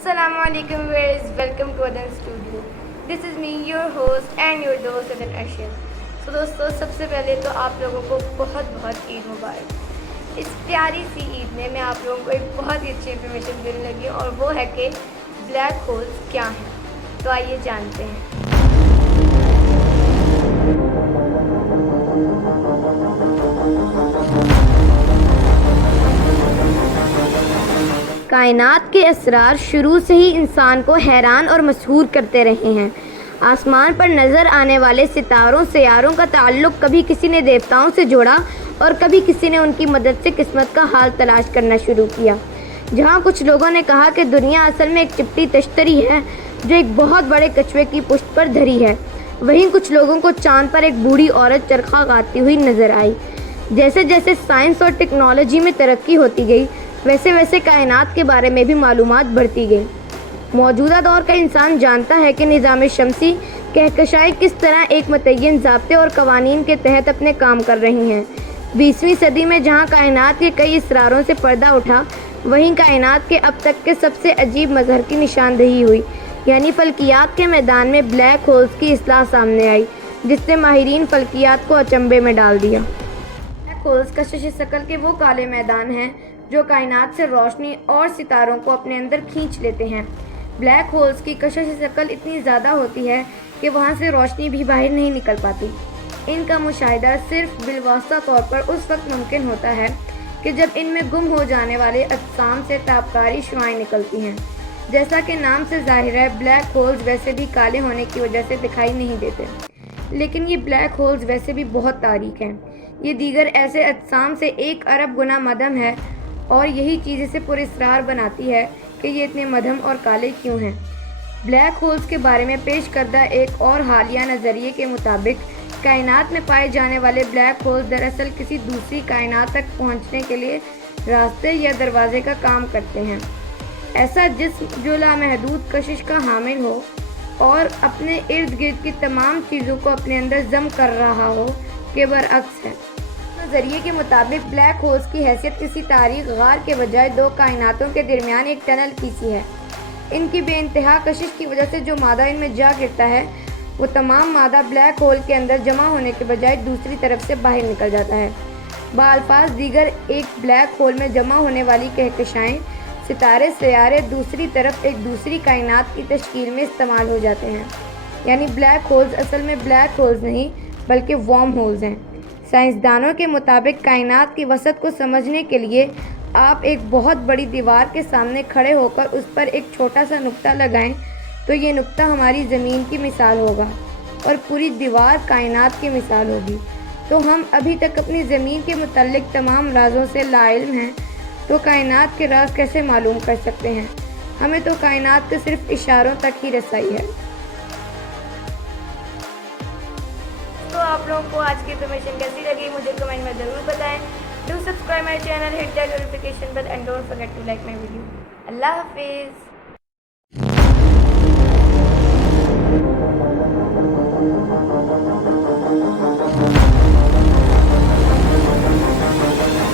Assalamu alaikum viewers, welcome to Adan Studio. This is me, your host and your dost Adan Ashir. So दोस्तों, सबसे पहले तो आप लोगों को बहुत बहुत ईद मुबारक। इस प्यारी सी ईद में मैं आप लोगों को एक बहुत ही अच्छी इन्फॉर्मेशन देने लगी हूँ और वो है कि ब्लैक होल्स क्या हैं। तो आइए जानते हैं। कायनात के असरार शुरू से ही इंसान को हैरान और मशहूर करते रहे हैं। आसमान पर नज़र आने वाले सितारों सैयारों का ताल्लुक़ कभी किसी ने देवताओं से जोड़ा और कभी किसी ने उनकी मदद से किस्मत का हाल तलाश करना शुरू किया। जहाँ कुछ लोगों ने कहा कि दुनिया असल में एक चिपटी तश्तरी है जो एक बहुत बड़े कछुए की पुश्त पर धरी है, वहीं कुछ लोगों को चाँद पर एक बूढ़ी औरत चरखा गाती हुई नज़र आई। जैसे जैसे साइंस और टेक्नोलॉजी में तरक्की होती गई, वैसे वैसे कायनात के बारे में भी मालूमात बढ़ती गई। मौजूदा दौर का इंसान जानता है कि निज़ाम शमसी कहकशाएं किस तरह एक मुतय्यन ज़ाब्ते और कवानीन के तहत अपने काम कर रही हैं। 20वीं सदी में जहां कायनात के कई इसरारों से पर्दा उठा, वहीं कायनात के अब तक के सबसे अजीब मज़हर की निशानदही हुई, यानी फ़ल्कियात के मैदान में ब्लैक होल्स की इस्लाह सामने आई, जिसने माहिरीन फ़ल्कियात को अचंभे में डाल दिया। ब्लैक होल्स कशिश शकल के वो काले मैदान हैं जो कायनात से रोशनी और सितारों को अपने अंदर खींच लेते हैं। ब्लैक होल्स की कशिश शकल इतनी ज़्यादा होती है कि वहाँ से रोशनी भी बाहर नहीं निकल पाती। इनका मुशाहिदा सिर्फ बिलवास्ता तौर पर उस वक्त मुमकिन होता है कि जब इनमें गुम हो जाने वाले अजसाम से ताबकारी शुआएं निकलती हैं। जैसा कि नाम से जाहिर है, ब्लैक होल्स वैसे भी काले होने की वजह से दिखाई नहीं देते, लेकिन ये ब्लैक होल्स वैसे भी बहुत तारीक हैं। ये दीगर ऐसे अजसाम से 1 अरब गुना मदम है और यही चीज़ इसे पुरस्रार बनाती है कि ये इतने मधम और काले क्यों हैं। ब्लैक होल्स के बारे में पेश करदा एक और हालिया नज़रिए के मुताबिक कायनात में पाए जाने वाले ब्लैक होल्स दरअसल किसी दूसरी कायनात तक पहुंचने के लिए रास्ते या दरवाजे का काम करते हैं। ऐसा जिस्म जो लामहदूद कशिश का हामिल हो और अपने इर्द गिर्द की तमाम चीज़ों को अपने अंदर जम कर रहा हो के बरअक्स है। नज़रिए के मुताबिक ब्लैक होल्स की हैसियत किसी तारीख गार के बजाय 2 कायनातों के दरमियान एक टनल की सी है। इनकी बेइंतहा कशिश की वजह से जो मादा इनमें जा गिरता है, वो तमाम मादा ब्लैक होल के अंदर जमा होने के बजाय दूसरी तरफ से बाहर निकल जाता है। बाल्फाज दीगर, एक ब्लैक होल में जमा होने वाली कहकशाएं सितारे सैयारे दूसरी तरफ एक दूसरी कायनात की तश्कील में इस्तेमाल हो जाते हैं। यानी ब्लैक होल्स असल में ब्लैक होल्स नहीं बल्कि वॉर्म होल्स हैं। साइंसदानों के मुताबिक कायनात की वसत को समझने के लिए आप एक बहुत बड़ी दीवार के सामने खड़े होकर उस पर एक छोटा सा नुक्ता लगाएं तो ये नुक्ता हमारी ज़मीन की मिसाल होगा और पूरी दीवार कायनात की मिसाल होगी। तो हम अभी तक अपनी ज़मीन के मुतल्लिक तमाम राज़ों से लाइल्म हैं, तो कायनात के राज कैसे मालूम कर सकते हैं? हमें तो कायनात के सिर्फ इशारों तक ही रसाई है। तो आप लोगों को आज की इन्फॉर्मेशन कैसी लगी मुझे कमेंट में ज़रूर बताएं। Do subscribe my channel, hit that notification bell and don't forget to like my video. अल्लाह हाफिज़।